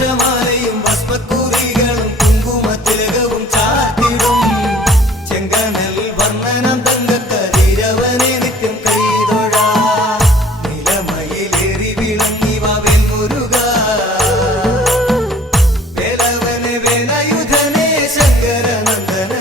രുദ്രാക്ഷമാലയും ഭസ്മക്കുറികളും കുങ്കുമത്തിലകവും ചാർത്തിടും ചെങ്കനൽ വർണ്ണനം തങ്കക്കതിരവനെ നിത്യം കൈതൊഴ നിലമയിലേറി വിളങ്ങി വാവേൽ മുരുക വേലവനെ വേലയുധനെ ശങ്കരനന്ദനനെ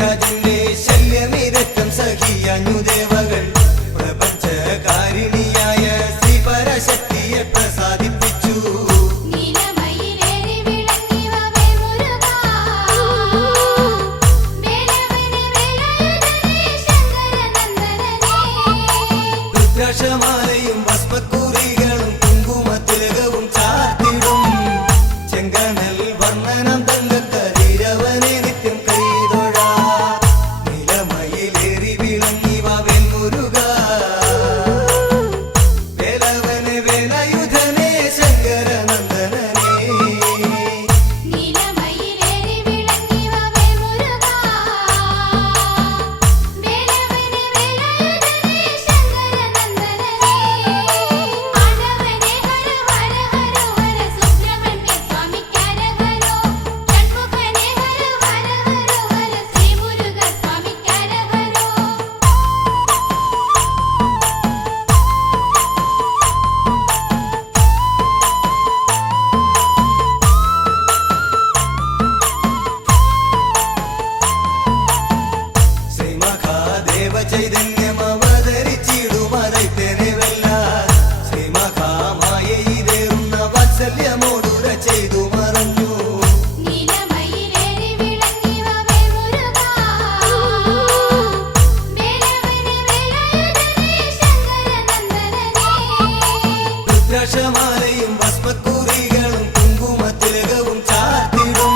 രാജന്റെ ശല്യമിരക്കം സഖിയനുദേവകൾ പ്രപഞ്ചകാരിണിയായ ശ്രീ പരശക്തിയെ പ്രസാദിപ്പിച്ചു രുദ്രാക്ഷമാലയും ഭസ്മക്കുറികളും കുങ്കുമത്തിലകവും ചാർത്തിടും ചെങ്കനൽ വർണ്ണനം തങ്കക്കതിരവനെ നിത്യം കൈതൊഴ നിലമയിലേറി വിളങ്ങി വാവേൽ മുരുക വേലവനെ വേലയുധനെ ശങ്കരനന്ദനനെ ചൈതന്യം അവതരിച്ചിടും അതൈത്തനെ വെല്ല ശ്രീമഹാമായയിലേറുന്ന വാത്സല്യമോടുര ചെയ്തു മറഞ്ഞു രുദ്രാക്ഷമാലയും ഭസ്മക്കുറികളും കുങ്കുമത്തിലകവും ചാർത്തിടും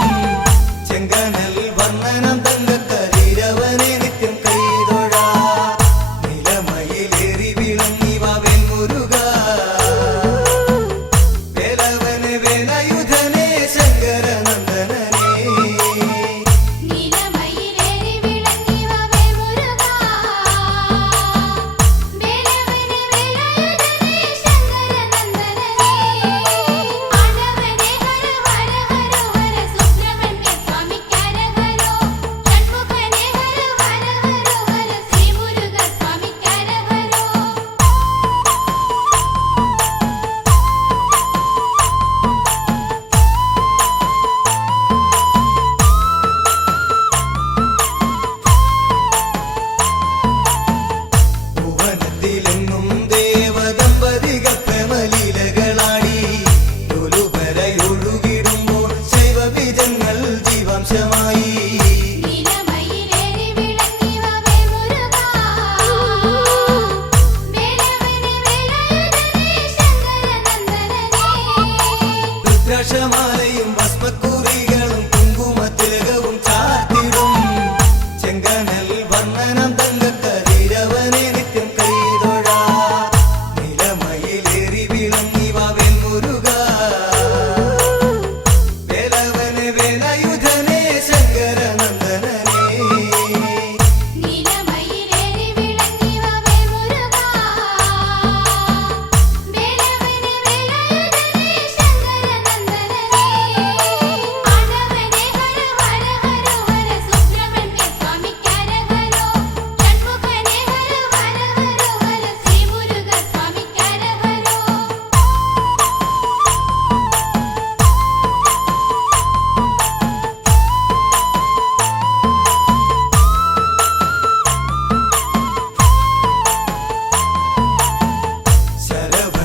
ചെങ്കനൽ വർണ്ണനം തങ്കക്കതിരവനെ നിത്യം കൈതൊഴ നിലമയിലേറി വിളങ്ങി വാവേൽ മുരുക വേലവനെ വേലയുധനെ ശങ്കരനന്ദനനെ ഭുവനത്തിലെങ്ങും ദേവദമ്പതികൾ പ്രേമലീലകളാടി തൊലുപരയൊഴുകിടുമ്പോൾ ശൈവബീജങ്ങൾ ജീവാംശമായി രുദ്രാക്ഷമാലയും ഭസ്മക്കുറികളും കുങ്കുമത്തിലകവും ചാർത്തിടും ചെങ്കനൽ വർണ്ണനം തങ്കക്കതിരവനെ നിത്യം കൈതൊഴ നിലമയിലേറി വിളങ്ങി വാവേൽ മുരുക വേലവനെ വേലയുധനെ ശങ്കരനന്ദനനെ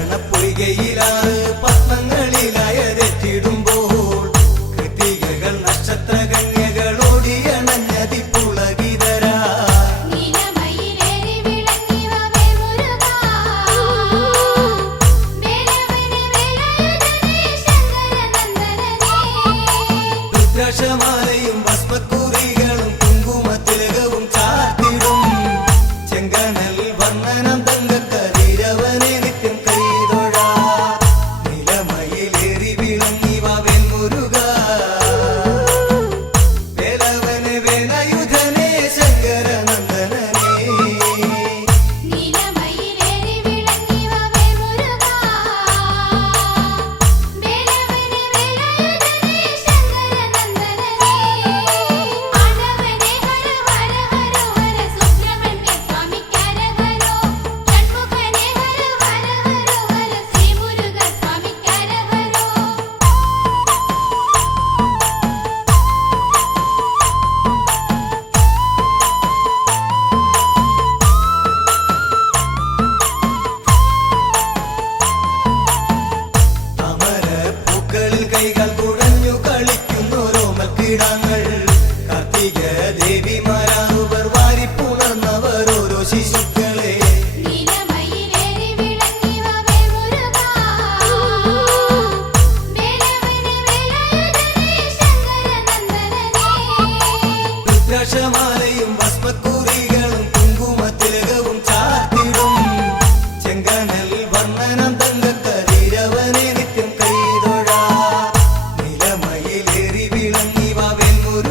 ശരവണപ്പൊയ്കയിലാണ് പത്മങ്ങളിലയതെറ്റിടുമ്പോൾ കൃതികകൾ നക്ഷത്രകന്യകളോടിയണഞ്ഞതിപ്പുളകിതരാ രുദ്രാക്ഷമാലയും ഭസ്മക്കുറികളും കുങ്കുമത്തിലകവും ചാർത്തി കൈകൾ കുഴഞ്ഞു കളിക്കുന്നോരോമൽ കിടാങ്ങൾ കാർത്തിക ദേവിമാരാണുവർ വാരിപ്പുണർന്നവർ ഓരോ ശിശുക്കളെ നീലമയിലേറി വിളങ്ങിവ വേൽമുരുകാ വേലവനെ വേലായുധനെ ശങ്കരനന്ദനനേ രുദ്രാക്ഷമാലയും ഭസ്മക്കുറികളും കുങ്കുമത്തിലകവും ചാർത്തിടും ചെങ്കനൽ വർണ്ണനം തങ്കക്കതിരവനെ നിത്യം കൈതൊഴ നിലമയിലേറി വിളങ്ങിവ വെൺമുരുക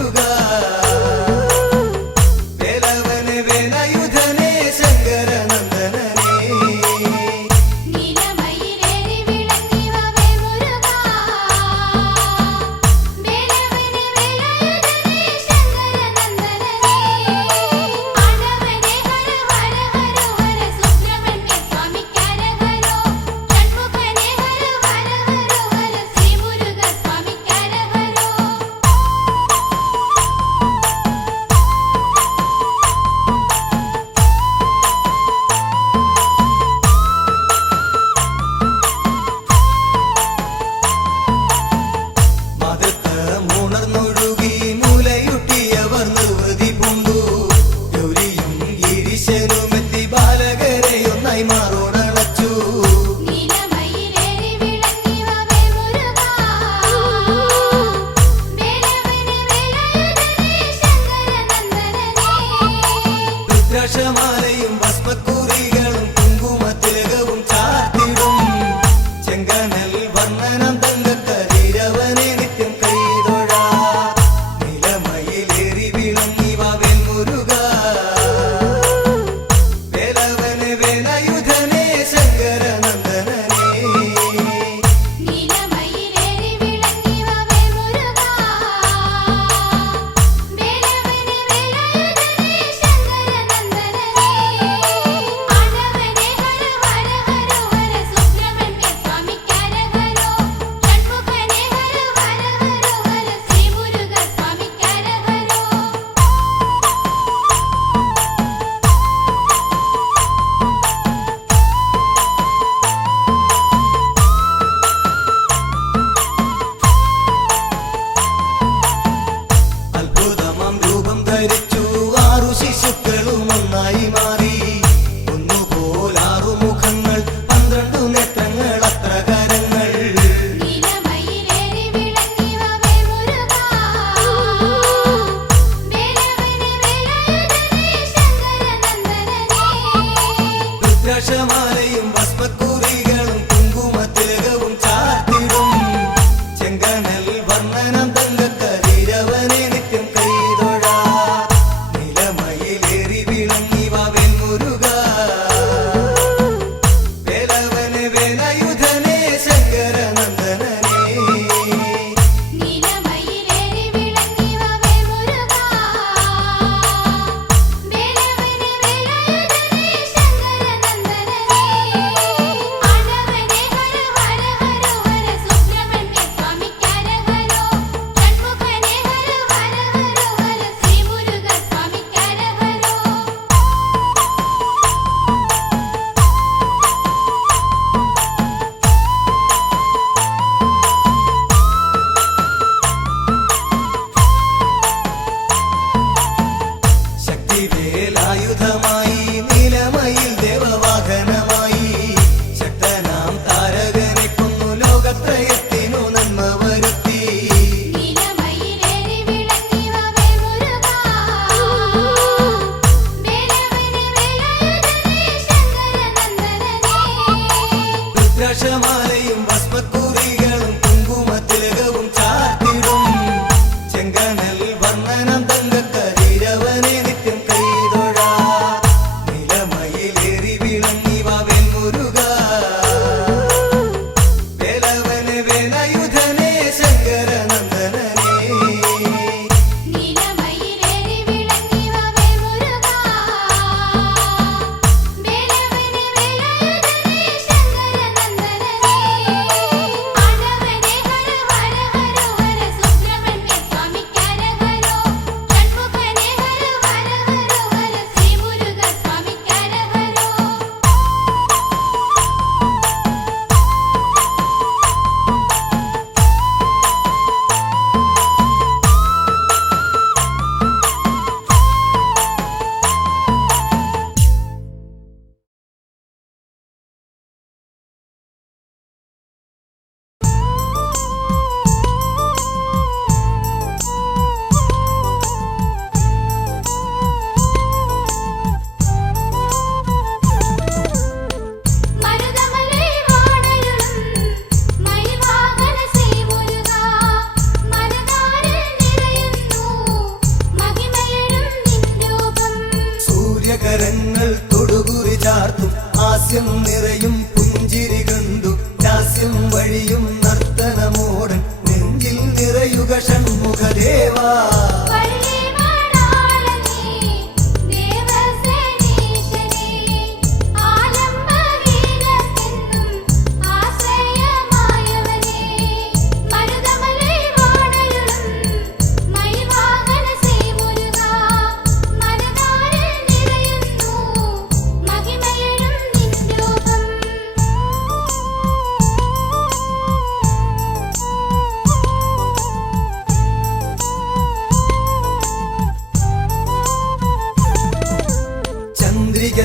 ദേവാ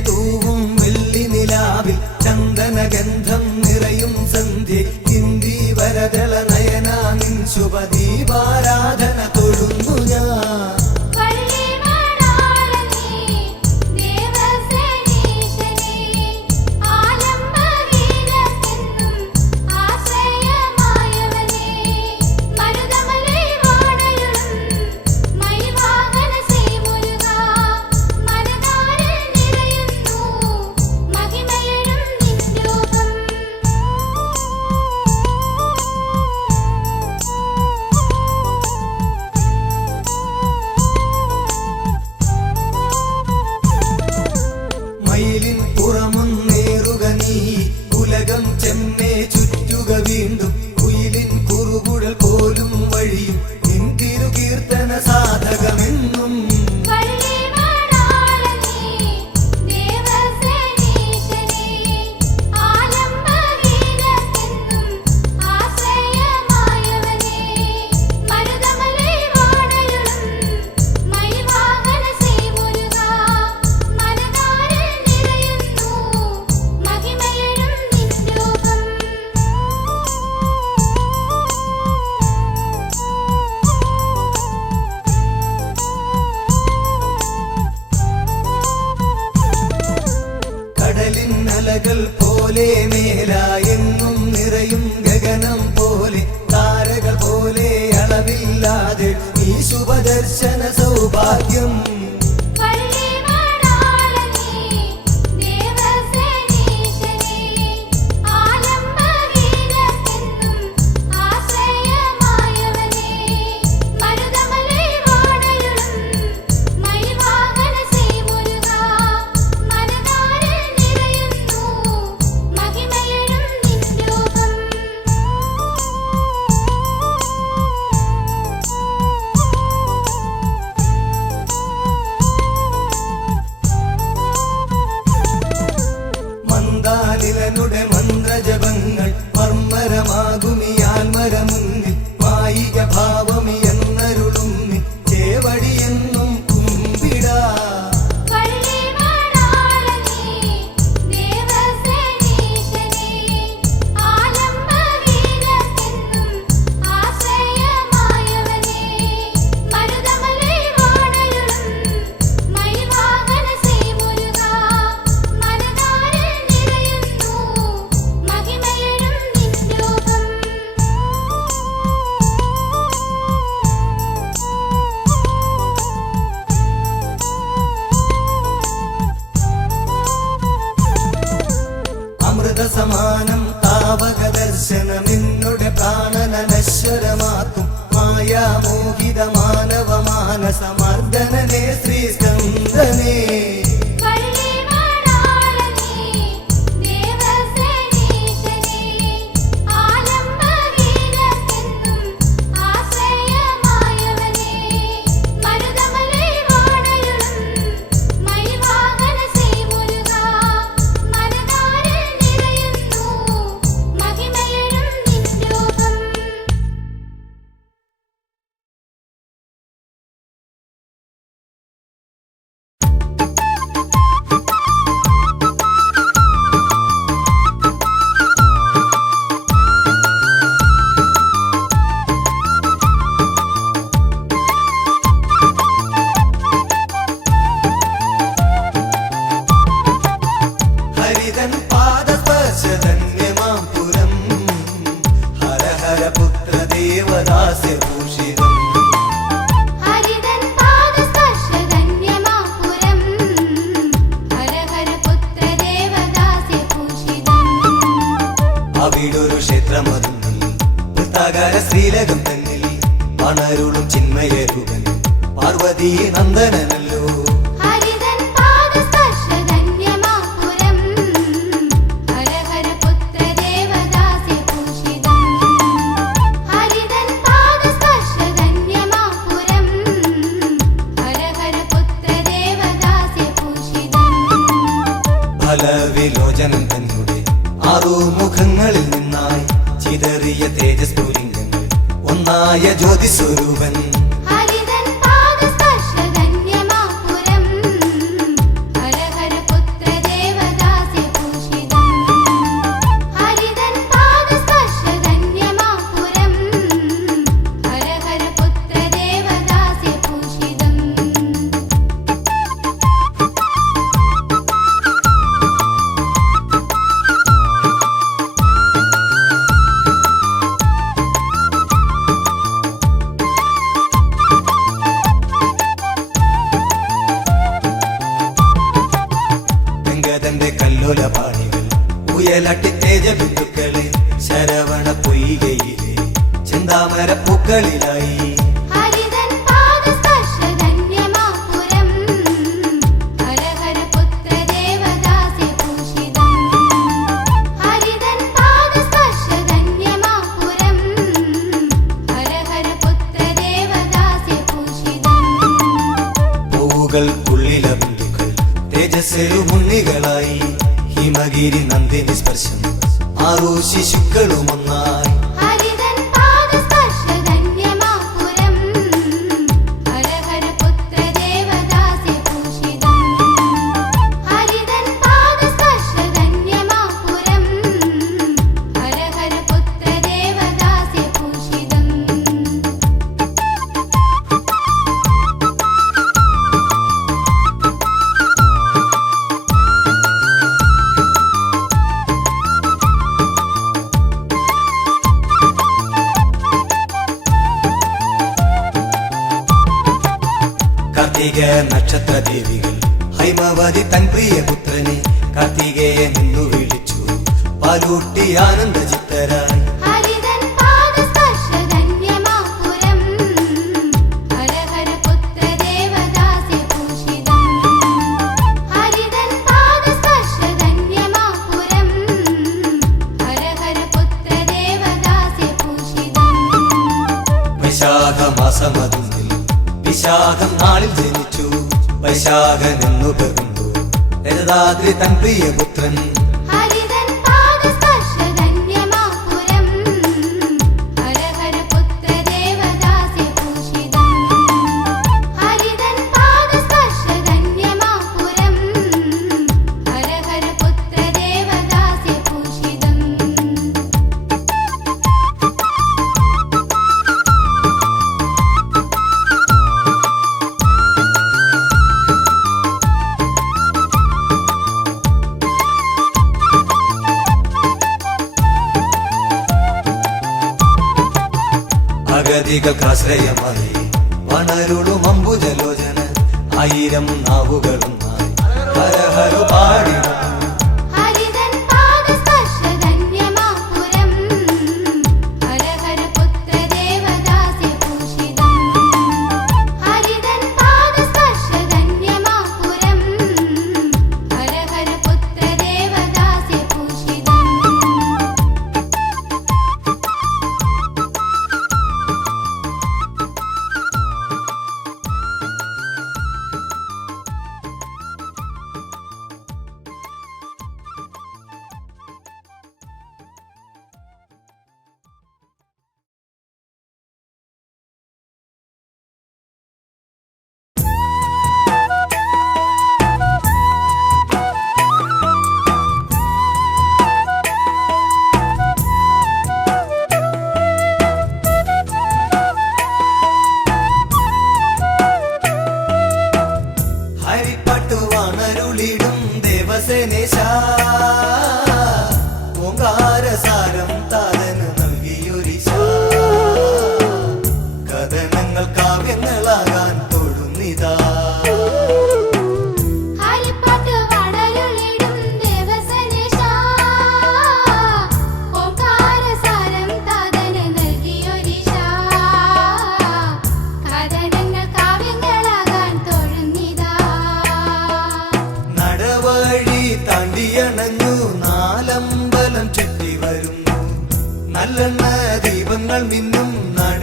തൂവും വെള്ളി നിലാവിൽ ചന്ദനഗന്ധം നിറയും സന്ധ്യ ഇന്ദി വരദള നയന നിൻ ശുഭദീപാരാധന തൊഴുന്നു ഞാൻ മയിലിൻ പുറമൊന്നേറുക നീ ഉലകം ചെമ്മേ ചുറ്റുക വീണ്ടും കുയിലിൻ കുറുകുഴൽ പോലും വഴിയും നിൻ തിരുകീർത്തന സാധകമെന്നും അലകൾ പോലെ മേലായെങ്ങും നിറയും ഗഗനം പോലെ താരകൾ പോലെ അളവില്ലാതെ ഈ ശുഭദർശന സൗഭാഗ്യം മന്ത്രജപങ്ങൾ മർമ്മരമാകുമിയാൽമര മുന്നിൽ മായിക ഭാവമി എന്നരുളും ചേവടിയെന്നും കുമ്പിടാ സമാനം താവക ദർശനം നിന്നുടെ പ്രാണനശ്വരമാക്കും മായാമോഹിത മാനവ മാനസമർദ്ദനനേ ശ്രീസ്കന്ദനേ അവിടൊരു ക്ഷേത്രമൊരുങ്ങി വൃത്താകാര ശ്രീലകം തന്നിൽ വണരുളും ചിന്മയരൂപൻ പാർവതീ നന്ദനല്ലോ. ഹരിതൻ പാദസ്പർശധന്യമാപുരം ഹരഹര പുത്ര ദേവദാസ്യഭൂഷിതം. ഹരിതൻ പാദസ്പർശധന്യമാപുരം ഹരഹര പുത്ര ദേവദാസ്യഭൂഷിതം. ഫലവിലോചനം തന്നെ ആറുമുഖങ്ങളിൽ നിന്നായി ചിതറിയ തേജസ്ഫുലിംഗങ്ങൾ ഒന്നായ ജ്യോതിസ്വരൂപൻ. ഹരിതൻ പാദസ്പർശധന്യമാപുരം ഹരഹര പുത്ര ദേവദാസ്യഭൂഷിതം. ഹരിതൻ പാദസ്പർശധന്യമാപുരം ഹരഹര പുത്ര ദേവദാസ്യഭൂഷിതം. ഗംഗതന്റെ കല്ലോല പാണികൾ ഉയലട്ടി തേജ ബിന്ദുക്കളെ ശരവണ പൊയ്കയിലെ ചിന്താമര പൂക്കളിലായി. ഹരിതൻ പാദസ്പർശധന്യമാപുരം ഹരഹര പുത്ര ദേവദാസ്യഭൂഷിതം. ഹരിതൻ പാദസ്പർശധന്യമാപുരം ഹരഹര പുത്ര ദേവദാസ്യഭൂഷിതം. പൂവുകൾക്കുള്ളില ബിന്ദുക്കൾ തേജസ്സെരുമുണ്ണികളായി. ഹിമഗിരി നന്ദിനി സ്പർശം ആറു ശിശുക്കളുമൊന്നായി. ഹരിതൻ പാദസ്പർശധന്യമാപുരം ഹരഹര പുത്ര ദേവദാസ്യഭൂഷിതം. ഹരിതൻ പാദസ്പർശധന്യമാപുരം ഹരഹര പുത്ര ദേവദാസ്യഭൂഷിതം. കാർത്തിക നക്ഷത്ര ദേവികൾ ഹൈമവതി തൻ പ്രിയപുത്രനെ കാർത്തികേയനെന്നു വിളിച്ചു പാലൂട്ടി ആനന്ദചിത്തരായി. ഹരിതൻ പാദസ്പർശധന്യമാപുരം ഹരഹര പുത്ര ദേവദാസ്യഭൂഷിതം. ഹരിതൻ പാദസ്പർശധന്യമാപുരം ഹരഹര പുത്ര ദേവദാസ്യഭൂഷിതം. വൈശാഖമാസമതിൽ വിശാഖം നാളിൽ ജനിച്ചു വൈശാഖനെന്നു പെറുന്നു രജതാദ്രി തൻ പ്രിയപുത്രൻ. ഹരിതൻ പാദസ്പർശധന്യമാപുരം ഹരഹര പുത്ര ദേവദാസ്യഭൂഷിതം. ഹരിതൻ പാദസ്പർശധന്യമാപുരം ഹരഹര പുത്ര ദേവദാസ്യഭൂഷിതം. അഗതികൾക്കാശ്രയമായി വണരുളും അംബുജലോചന ആയിരം നാവുകളുമായി ഹരഹര പാടിടും. ഹരിതൻ പാദസ്പർശധന്യമാപുരം ഹരഹര പുത്ര ദേവദാസ്യഭൂഷിതം. ഹരിതൻ പാദസ്പർശധന്യമാപുരം ഹരഹര പുത്ര ദേവദാസ്യഭൂഷിതം.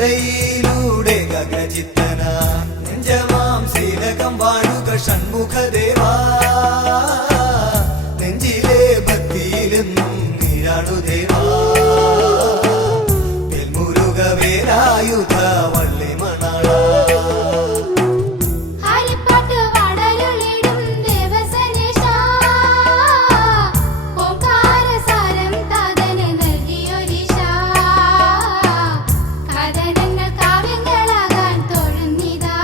നടയിലൂടെ ഗഗനചിത്തന നെഞ്ചമാം ശീലകം വാഴുക ഷൺമുഖദേവാ നെഞ്ചിലെ ഭക്തിയിലെന്നും നീരാണു ദേവാ വെൽമുരുക വേലായുധ വള്ളി മണാള ഹരിപ്പാട്ട് വടലുളിടും ദേവസനേശാ ഓംകാരസാരം താതന് നൽകിയൊരീശാ കഥനങ്ങൾ കാവ്യങ്ങളാകാൻ തൊഴുന്നിതാ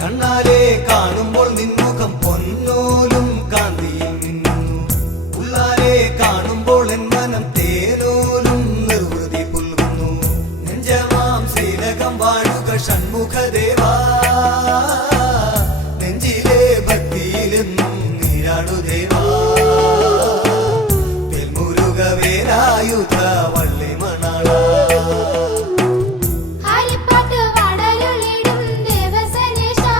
കണ്ണാലെ കാണുമ്പോൾ നിൻമുഖം പൊന്നോലും കാന്തിയിൽ മിന്നുന്നു ഉള്ളാലെ കാണുമ്പോൾ എൻ മനം തേനോലും നിർവൃതി പുൽകുന്നു നെഞ്ചമാം ശീലകം വാഴുക ഷൺമുഖദേവാ നെഞ്ചിലെ ഭക്തിയിലെന്നും നീരാടു ദേവാ വെൽമുരുക വേലായുധ വള്ളി മണാള ഹരിപ്പാട്ട് വടലുളിടും ദേവസനേശാ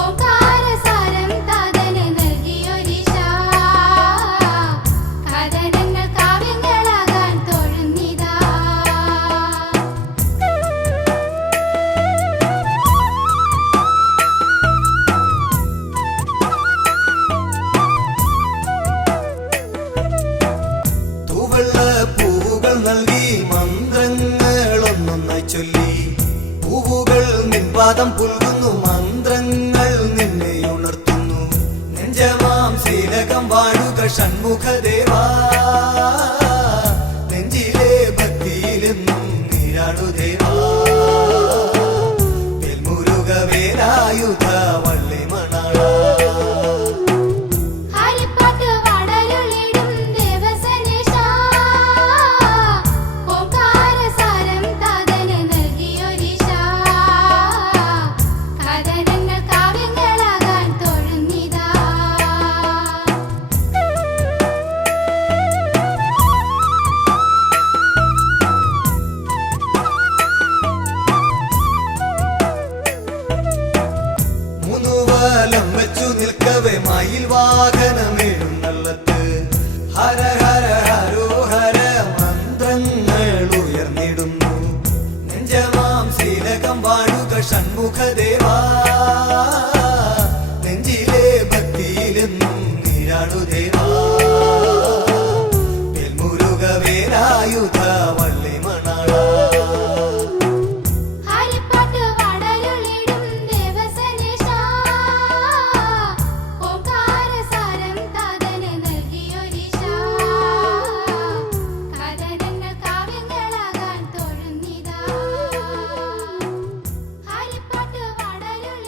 ഓംകാരസാരം താതന് നൽകിയൊരീശാ കഥനങ്ങൾ കാവ്യങ്ങളാകാൻ തൊഴുന്നിതാ തൂവെള്ള പൂവുകൾ നൽകി മന്ത്രങ്ങളൊന്നൊന്നായി ചൊല്ലി പൂവുകൾ നിൻപാദം പുൽകുന്നു മന്ത്രങ്ങൾ നിന്നെ ഉണർത്തുന്നു നെഞ്ചമാം ശീലകം വാഴുക ഷൺമുഖദേവാ നെഞ്ചിലെ ഭക്തിയിലെന്നും നീരാടു ദേവാ വെൽമുരുക വേലായുധ വള്ളി മണാള ഹരിപ്പാട്ട് വടലുളിടും ദേവസനേശാ ഓംകാരസാരം താതന് നൽകിയൊരീശാ കഥനങ്ങൾ കാവ്യങ്ങളാകാൻ തൊഴുന്നിതാ മൂന്നുവലം വെച്ചു നിൽക്കവേ മയിൽ വാഹനമെഴുന്നള്ളത്ത് ഹര ഹര ഹരോഹര മന്ത്രങ്ങൾ ഉയർന്നിടുന്നു നെഞ്ചമാം ശീലകം വാഴുക ഷൺമുഖദേവാ നെഞ്ചിലെ ഭക്തിയിലെന്നും നീരാടു ദേവാ വെൽമുരുക വേലായുധ വള്ളി മണാള ഹരിപ്പാട്ട് വടലുളിടും ദേവസനേശാ ഓംകാരസാരം താതന് നൽകിയൊരീശാ കഥനങ്ങൾ കാവ്യങ്ങളാകാൻ തൊഴുന്നിതാ ഹരിപ്പാട്ട് വടലുളിടും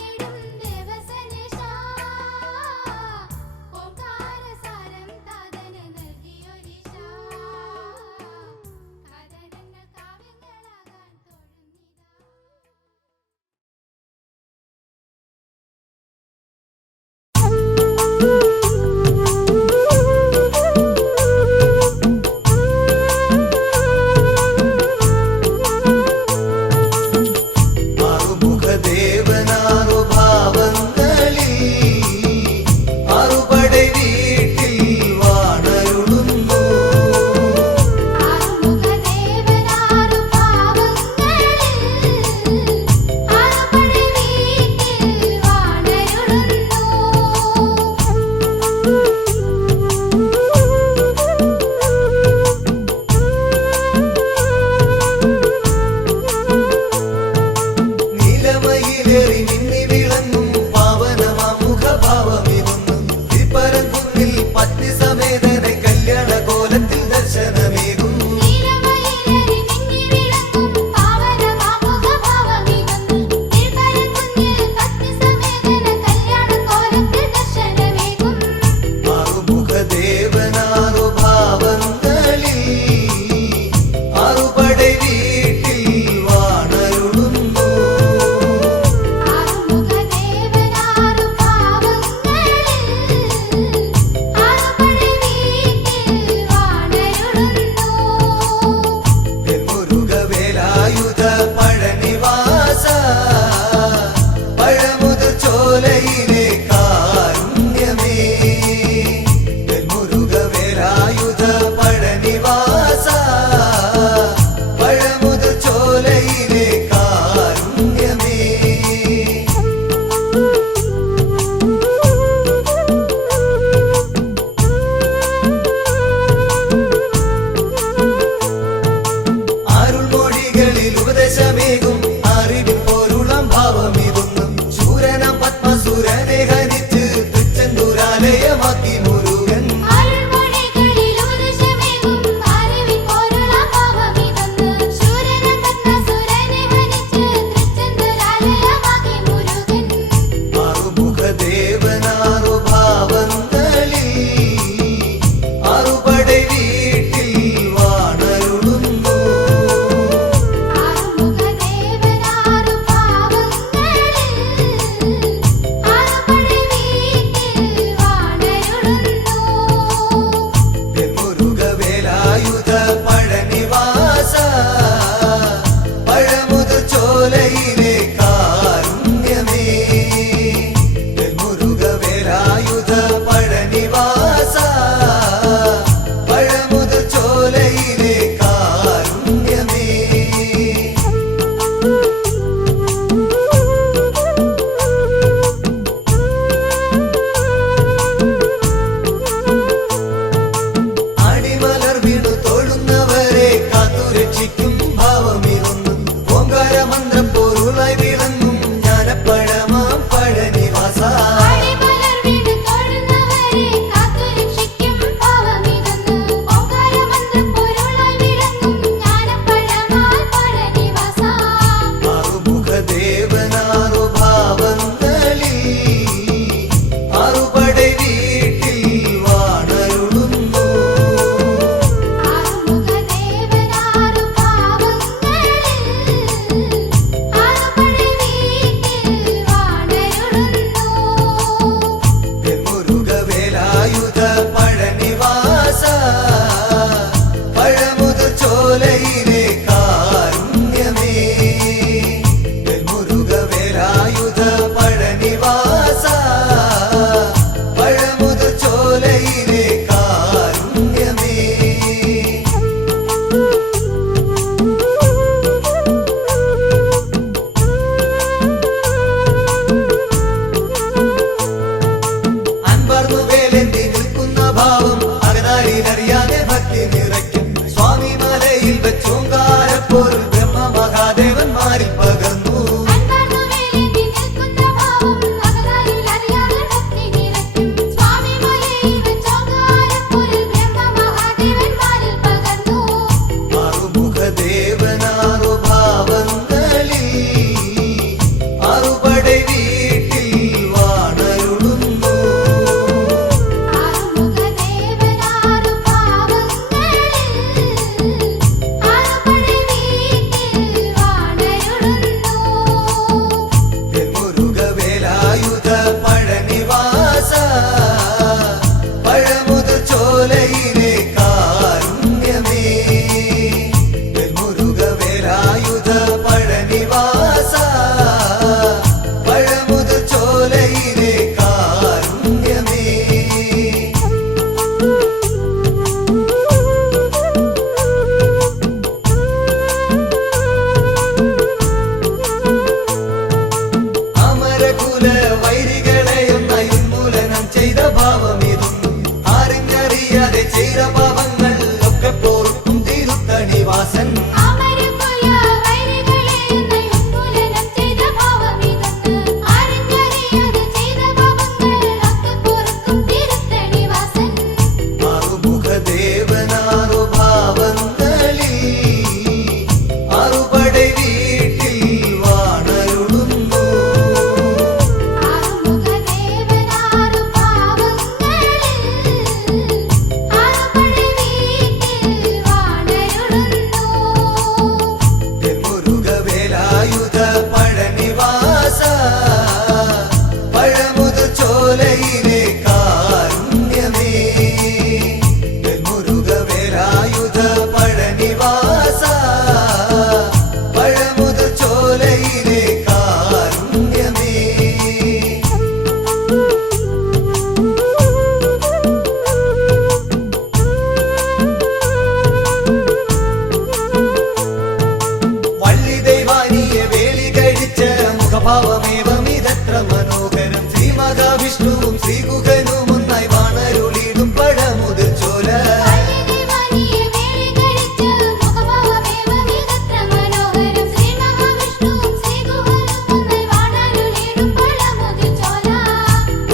സ്വഭാവമേവമിതത്ര മനോഹരം ശ്രീ മഹാവിഷ്ണുവും ശ്രീഗുഹനും ഒന്നായി വാണരുളിടും പഴമുതിർ ചോല പള്ളിദേവാനിയെ വേളി കഴിച്ച് മുഖഭാവമേവമിതത്ര മനോഹരം ശ്രീ മഹാവിഷ്ണുവും ശ്രീഗുഹനും ഒന്നായി വാണരുളിടും പഴമുതിർ ചോല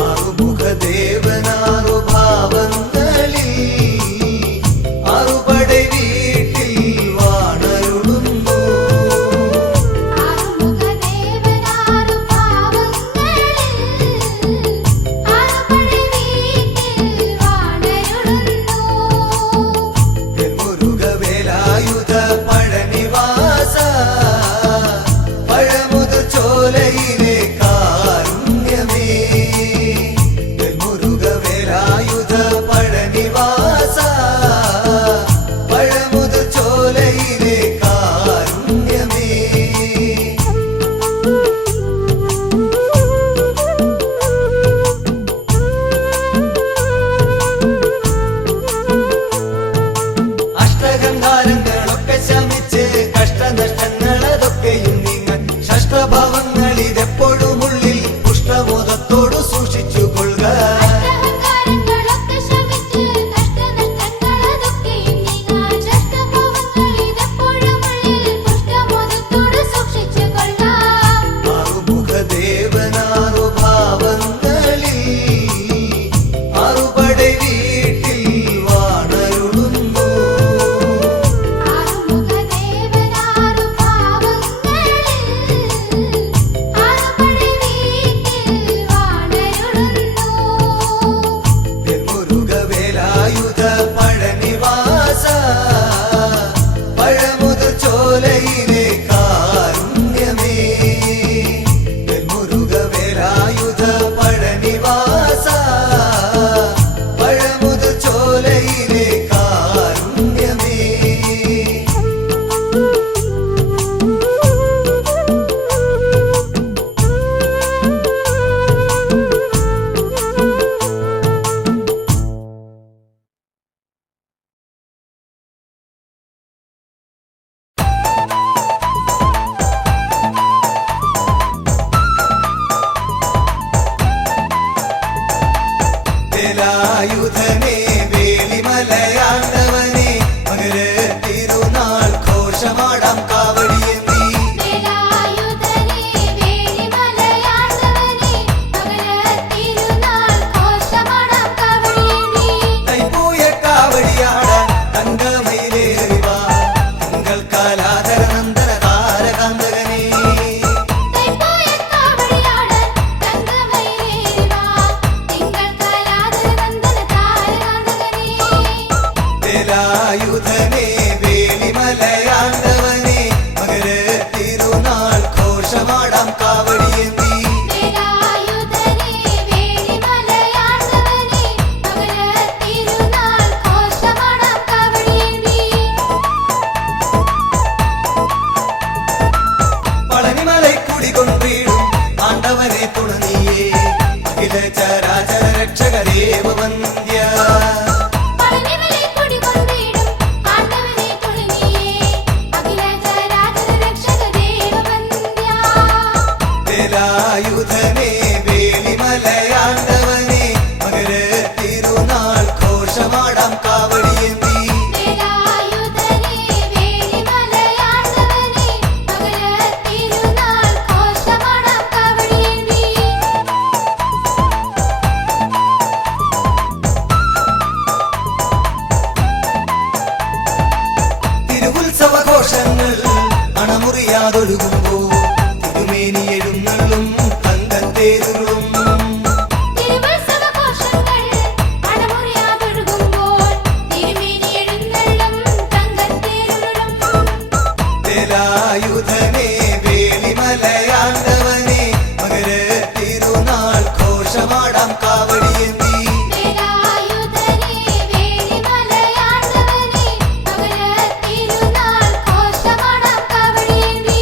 ആറുമുഖദേവനാറു ഭാവങ്ങളിൽ ആറുപടை വീട്ടിൽ വാണരുളുന്നു ആറുമുഖദേവനാറു ഭാവങ്ങളിൽ ആറുപടை വീട്ടിൽ വാണരുളുന്നു മുരുകവേലായുധ പഴനിവാസ പഴമുതിർ ചോലയിലെ കാരുണ്യമേ മുരുകവേലായുധ പഴനിവാസ പഴമുതിർ ചോലയിലെ കാരുണ്യമേ അഷ്ടഗന്ധാരങ്ങളൊക്കെ ശമിച്ച് കഷ്ടനഷ്ടങ്ങളതൊക്കെയും നിങ്ങൾ ഷഷ്ടഭാവങ്ങളിതെപ്പോഴും ഉള്ളിൽ പുഷ്ടബോധത്തോടു സൂക്ഷിച്ചു കൊള്ളുക അഷ്ടഹങ്കാരങ്ങളൊക്കെ ശമിച്ച് കഷ്ടനഷ്ടങ്ങളതൊക്കെയും നീങ്ങാൻ ഷഷ്ടഭാവങ്ങളിതെപ്പോഴും ഉള്ളിൽ പുഷ്ടബോധത്തോട് സൂക്ഷിച്ചു കൊള്ളാം ആറുമുഖദേവനാറു ഭാവങ്ങളിൽ ആറുപടை വീട്ടിൽ വാണരുളുന്നു ആറുമുഖദേവനാറു ഭാവങ്ങളിൽ ആറുപടை വീട്ടിൽ വാണരുളുന്നു മുരുകവേലായുധ പഴനിവാസ പഴമുതിർ ചോലയിലെ കാരുണ്യമേ മുരുകവേലായുധ പഴനിവാസ പഴമുതിർ ചോലയിലെ കാരുണ്യമേ വേലായുധനേ വേലിമലയാണ്ടവനേ മകര തിരുനാൾ ഘോഷമാടാം കാവടിയേന്തി വേലായുധനേ വേലിമലയാണ്ടവനേ മകരത്തിരുനാൾ ഘോഷമാടാം കാവടിയേന്തി തൈപ്പൂയ കാവടിയാടാൻ തങ്കമയിലേറിവാ തിങ്കൾ കാലാധര നന്ദന താരകാന്തകനേ തൈപ്പൂയ കാവടിയാടാൻ തങ്കമയിലേറി വാ തിങ്കൾ കാലാധര നന്ദന താരകാന്തകനേ വേലായുധനേ വേലിമലയാണ്ടവനേ മകര തിരുനാൾ ഘോഷമാടാം കാവടിയേന്തി വേലായുധനേ വേലിമലയാണ്ടവനേ മകരത്തിരുനാൾ ഘോഷമാടാം കാവടിയേന്തി പളനിമലൈ കുടികൊണ്ടിടും ആണ്ടവനെ തുണനീയേ അഖില ചരാചര രക്ഷകരേവ വന്ദ്യ പളനിമലൈ കുടികൊണ്ടിടും ആണ്ടവനെ തുണനിയേ അഖില ചരാചര രക്ഷക ദേവവന്ദ്യാ വേലായുധനേ വേലിമലയാണ്ടവനേ മകര തിരുനാൾ ഘോഷമാടാം കാവടിയേന്തി വേലായുധനേ വേലിമലയാണ്ടവനേ മകരത്തിരുനാൾ ഘോഷമാടാം കാവടിയേന്തി തിരുവുത്സവഘോഷങ്ങൾ അണമുറിയാതൊഴുകുമ്പോ തിരുമേനി എഴുന്നള്ളും തങ്കത്തേരുളും തിരുവുത്സവഘോഷങ്ങൾ അണമുറിയാതൊഴുകുമ്പോൾ തിരുമേനി എഴുന്നള്ളും തങ്കത്തേരുളും വേലായുധനേ വേലിമലയാണ്ടവനേ മകര തിരുനാൾ ഘോഷമാടാം കാവടിയേന്തി വേലായുധനേ വേലിമലയാണ്ടവനേ മകരത്തിരുനാൾ ഘോഷമാടാം കാവടിയേന്തി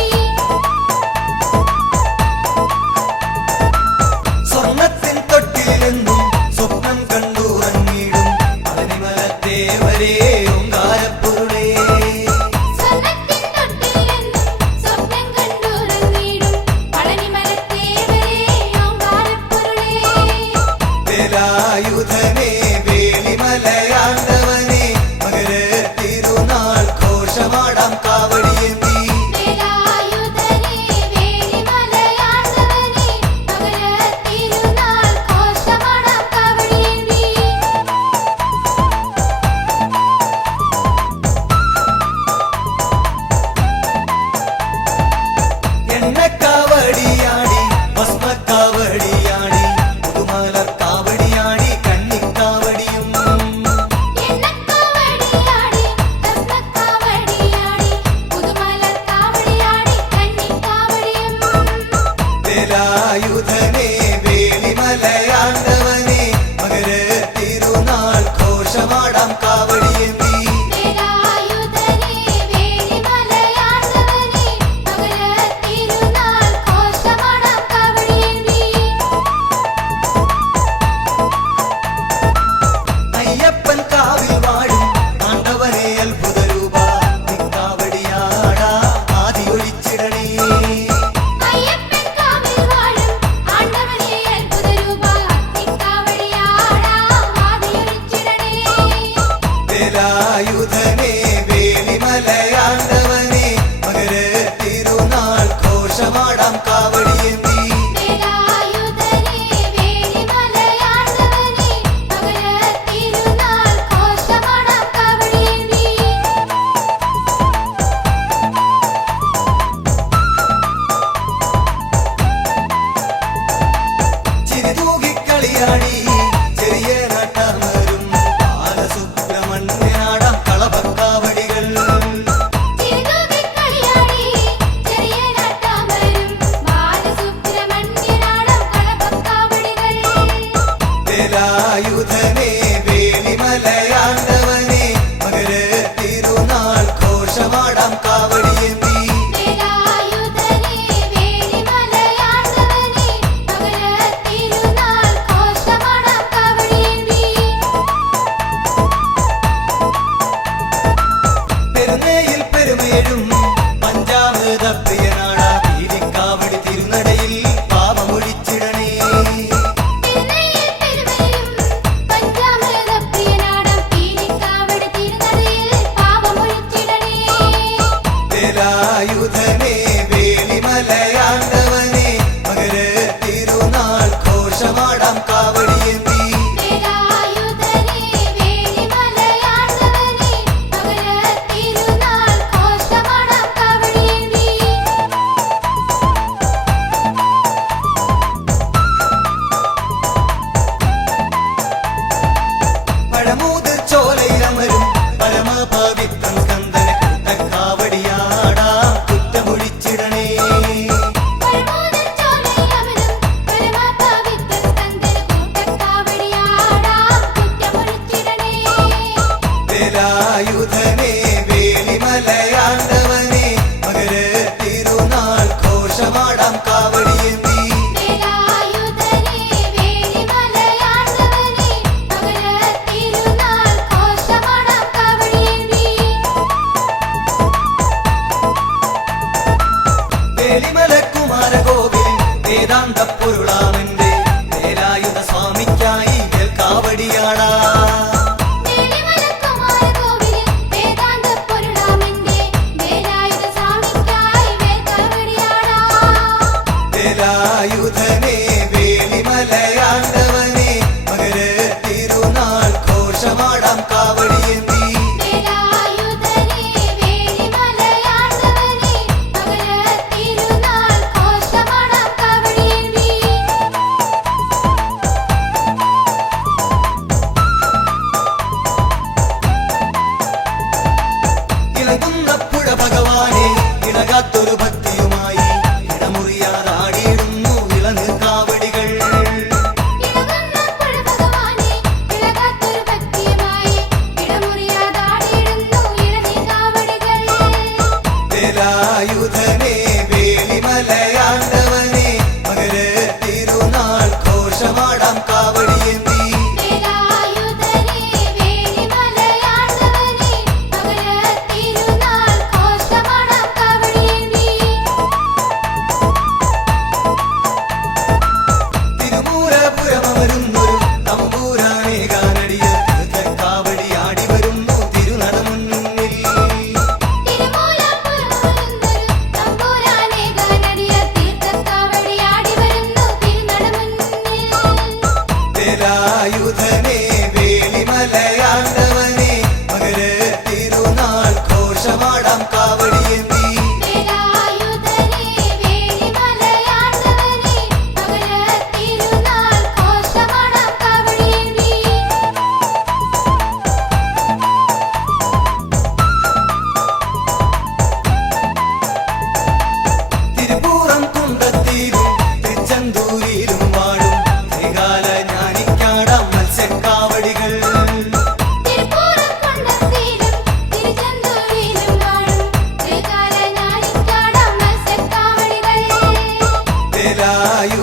വേലായുധനെ വേലിമലയാണ്ടവനെ മകര തിരുനാൾ ഘോഷമാടാം കാവടിയേന്തി വേലായുധനെ വേലിമലയാണ്ടവനെ മകരത്തിരുനാൾ ഘോഷമാടാം കാവടിയേന്തി അയ്യപ്പൻ കാവിൽ വാഴും ആണ്ടവനെ അത്ഭുത രൂപ കാവടിയാടാ ആദിയൊഴിച്ചിടണേ അയ്യപ്പൻ കാവിൽ വാഴും ആണ്ടവനെ അത്ഭുതരൂപ നിക്കാവടിയാടാം ആദിയൊഴിച്ചിടണേ വേലായുധനെ വേലിമലയാണ്ടവനെ മകര തിരുനാൾ ഘോഷമാടാം കാവടിയേന്തി വേലായുധനെ വേലിമലയാണ്ടവനെ മകരത്തിരുനാൾ ഘോഷമാടാം കാവടിയേന്തി ചിരിതൂകിക്കളിയാടി ചെറിയ നട്ടമരും ബാലസുബ്രഹ്മണ്യനാടാം കളഭക്കാവടികൾ തിരുതൂകിക്കളിയാടി ചെറിയ നട്ടാമരും ബാലസുബ്രഹ്മണ്യനാടാം കളഭക്കാവടികൾ വേലായുധനെ വേലിമലയാണ്ടവനെ മകര തിരുനാൾ ഘോഷമാടാം കാവടിയേന്തി വേലായുധനെ വേലിമലയാണ്ടവനെ മകരത്തിരുനാൾ ഘോഷമാടാം കാവടിയേന്തി പെരുന്നയിൽ പെരുമേഴും പഞ്ചാമൃത പ്രിയനാടാ വീതിക്കാവടി തിരുനടയിൽ പാപമൊഴിച്ചിടണേ തിരുനയിൽ പെരുമയും പഞ്ചാമൃതപ്രിയനാടാം പീലിക്കാവടി തിരുനടയിൽ പാപമൊഴിച്ചിടണേ വേലായുധനെ വേലിമലയാണ്ടവനെ മകര തിരുനാൾ ഘോഷമാടാം കാവടിയേന്തി വേലായുധനെ വേലിമലയാണ്ടവനെ മകരത്തിരുനാൾ ഘോഷമാടാം കാവടിയേന്തി പഴമൂത് ചോലയിലമരും പരമപവിത്രൻ സ്കന്ദന കൂട്ടക്കാവടിയാടാ കുറ്റമൊഴിച്ചിടണേ പരമോദൻ ചോലയിലമരും പരമപവിത്രൻ സ്കന്ദന കൂട്ടക്കാവടിയാടാം കുറ്റമൊഴിച്ചിടണേ വേലായുധനെ വേലിമലയാണ്ടവനെ മകര തിരുനാൾ ഘോഷമാടാം കാവടിയേന്തി വേലായുധനെ വേലിമലയാണ്ടവനെ മകരത്തിരുനാൾ ഘോഷമാടാം കാവടിയേന്തി വേലിമലക്കുമാരകോവിൽ വേദാന്ത പൊരുളാമെന്റെ വേലായുധ സ്വാമിക്കായി കാവടിയാടാ വേലിമലക്കുമാരകോവിലിൽ വേദാന്തപ്പൊരുളാമെന്റെ വേലായുധ സ്വാമിക്കായി വേൽക്കാവടിയാടാം വേലായുധനെ വേലിമലയാണ്ടവനെ മകര തിരുനാൾ ഘോഷമാടാം കാവടിയേന്തി വേലായുധനെ വേലിമലയാണ്ടവനെ മകരത്തിരുനാൾ ഘോഷമാടാം കാവടിയേന്തി ഇളകുന്ന പുഴ ഭഗവാനെ ഇളകാത്തൊരു ഭക്തിയുമായി ഇടമുറിയാറാടിയിടുന്നു ഇളനീർക്കാവ്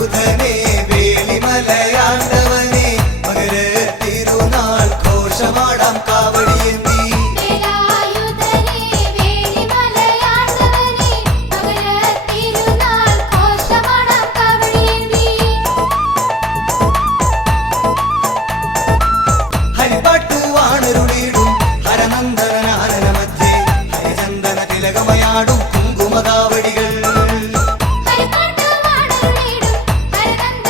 വേലായുധനെ വേലിമലയാണ്ടവനെ മകര തിരുനാൾ ഘോഷമാടാം കാവടിയേന്തി വേലായുധനെ വേലിമലയാണ്ടവനെ മകരത്തിരുനാൾ ഘോഷമാടാം കാവടിയേന്തി ഹരിപ്പാട്ട് വാണരുളിടും ഹരനന്ദനാനന മധ്യേ ഹരിചന്ദന തിലകമയാടും കുങ്കുമകാവടികൾ ഹരിപ്പാട്ട് വാണരുളിടും ഹരനന്ദനാനന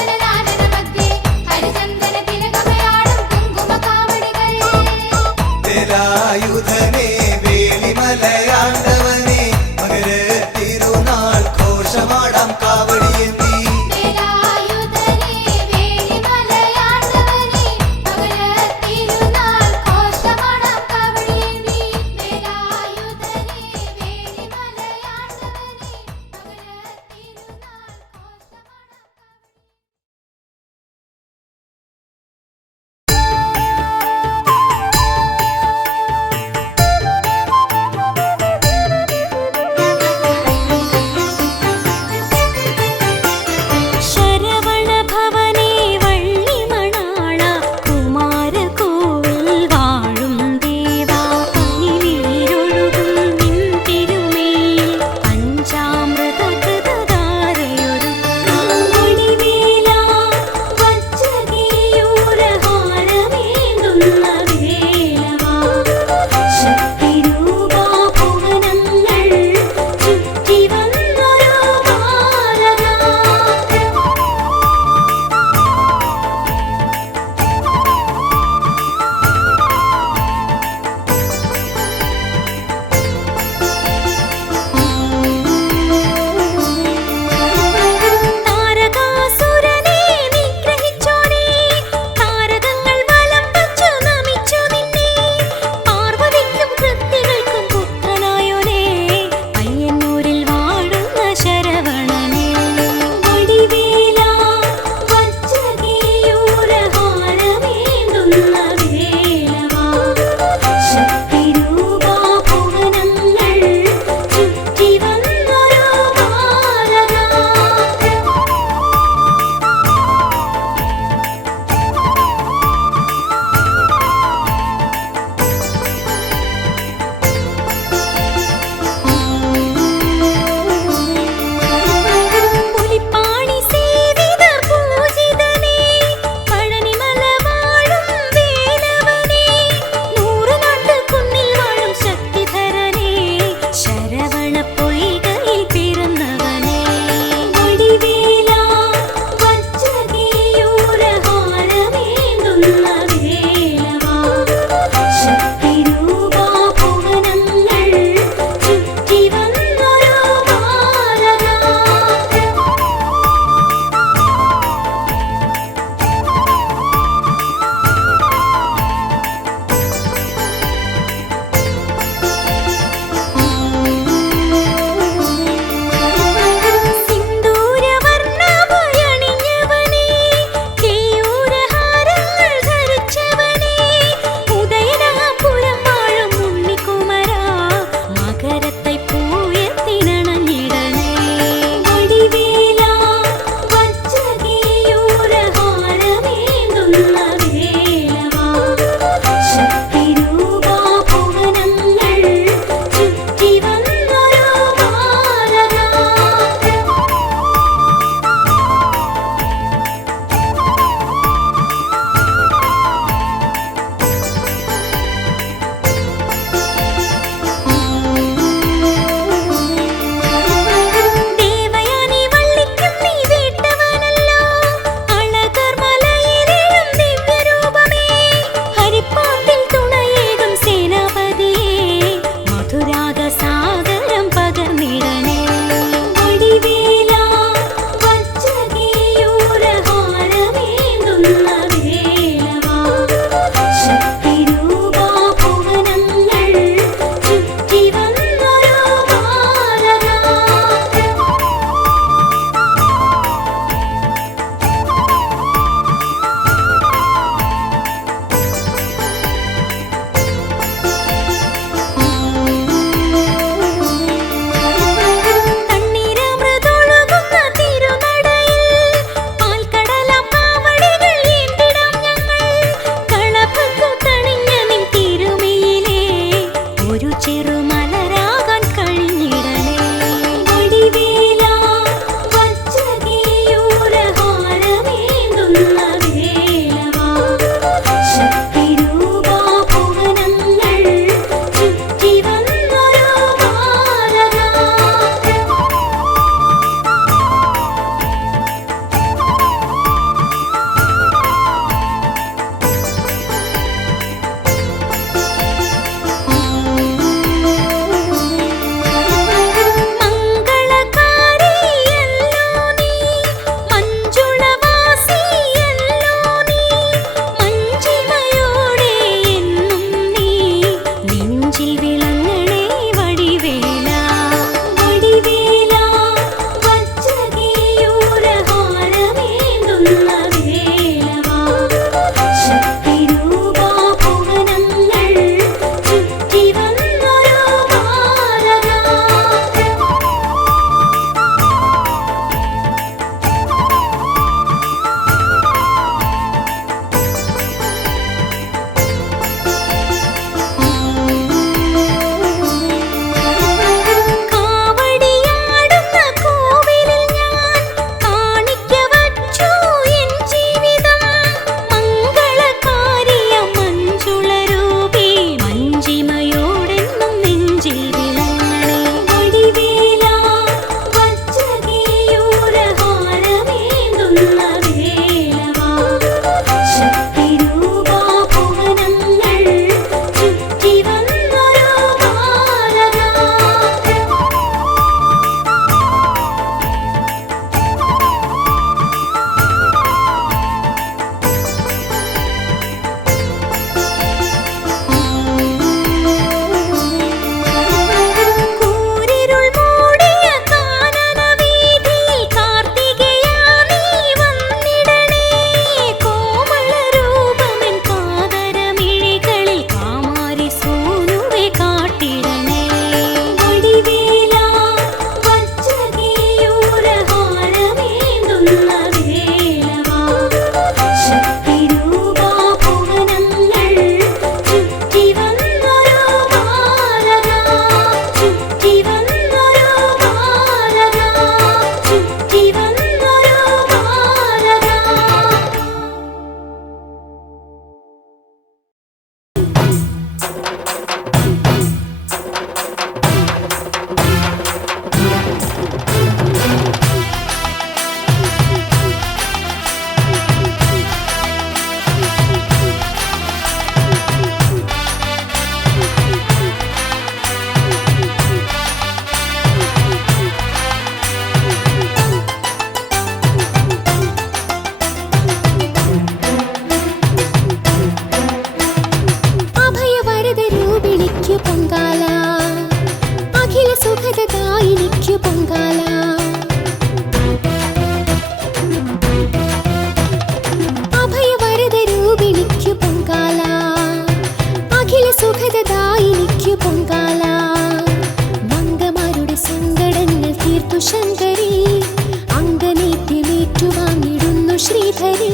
ശ്രീധരി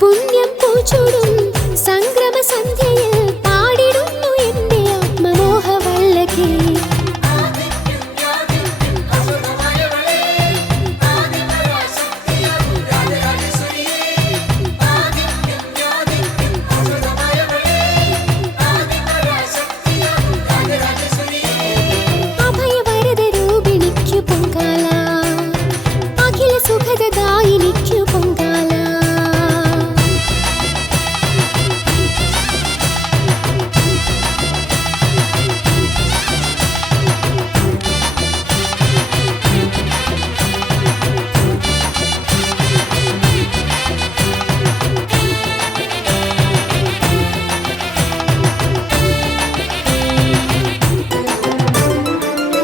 പുണ്യം പൂച്ചൂടും സംക്രമ സന്ധ്യയിൽ പാടിടുന്നു എന്റെ ആത്മമോഹവല്ലകി അഭയവരദ രൂപിണിക്കു പൊങ്കാല അഖില സുഖദായിനിക്കു പൊങ്കാല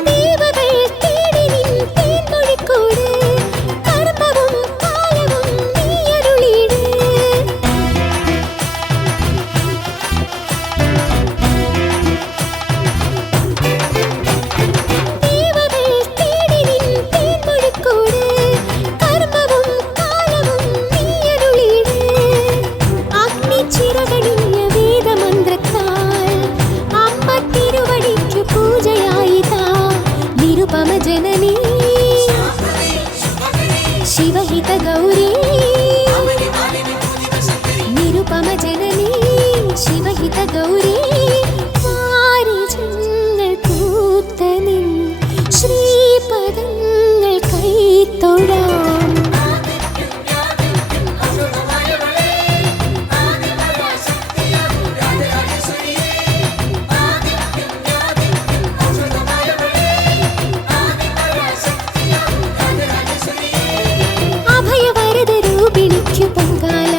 ദേവകൾ തേടി നിൻ തേൻമൊഴിക്കൂട് കർമ്മവും കാലവും നീ അരുളിയിട് ദേവകൾ തേടി നിൻ തേൻമൊഴിക്കൂട് കർമ്മവും കാലവും നീ അരുളിയിട് അഗ്നിച്ചിറകണിഞ്ഞ വേദമന്ത്രത്താൽ അമ്മ തിരുവടിക്കു പൂജയായിതാ നിരുപമ ജനനീ ശിവഹിത ഗൗരീ നിരുപമ ജനനീ ശിവഹിത ഗൗരീ വാരിജങ്ങൾ പൂത്ത നിൻ ശ്രീപദങ്ങൾ കൈത്തൊഴാം അഭയവരദ രൂപിണിക്കു പൊങ്കാല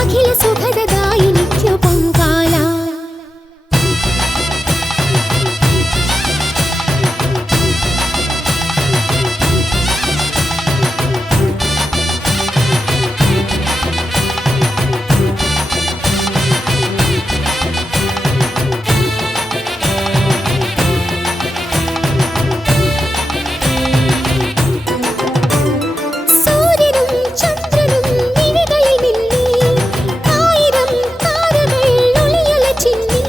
അഖില സുഖദായിനിക്കു പൊങ്കാല സൂര്യനും ചന്ദ്രനും മിഴികളിൽ മിന്നി ആയിരം താരകൾ ഒളിയല ചിന്നി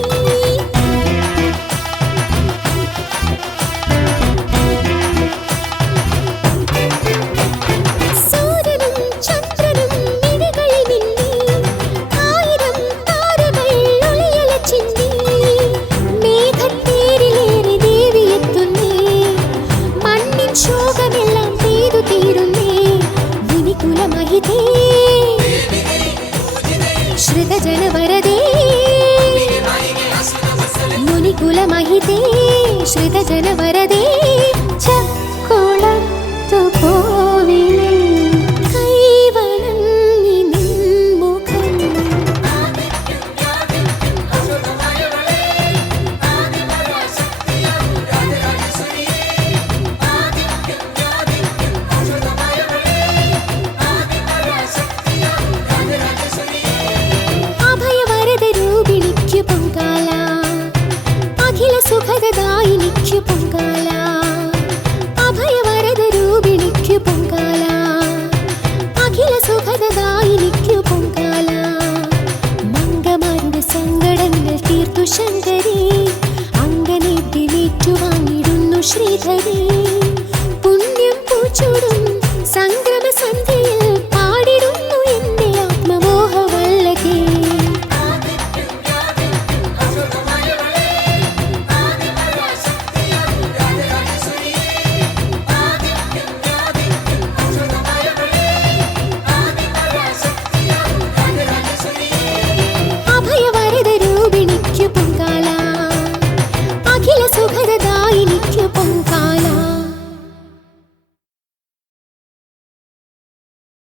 സൂര്യനും ചന്ദ്രനും മിഴികളിൽ മിന്നി ആയിരം താരകൾ ഒളിയല ചിന്നി മേഘത്തേരിലേറി ദേവിയെത്തുന്നേ മണ്ണിൻ ശോകമെല്ലാം തീരു തീരുന്നേ മുനികുലമഹിതേ ശ്രിതജനവരദേ മുനികുലമഹിതേ ശ്രിതജനവരദേ ചക്കുളത്തു കോവിലിൽ കൈവണങ്ങി നിൻമുഖം അഭയവരദ രൂപിണിക്കു പൊങ്കാല അഖില സുഖദായിനിക്കു പൊങ്കാല അഭയവരദ രൂപിണിക്കു പൊങ്കാല അഖില സുഖദായിനിക്കു പൊങ്കാല മംഗമാരുടെ സങ്കടങ്ങൾ തീർത്തു ശങ്കരി അങ്കനേറ്റി വാങ്ങിടുന്നു ശ്രീധരി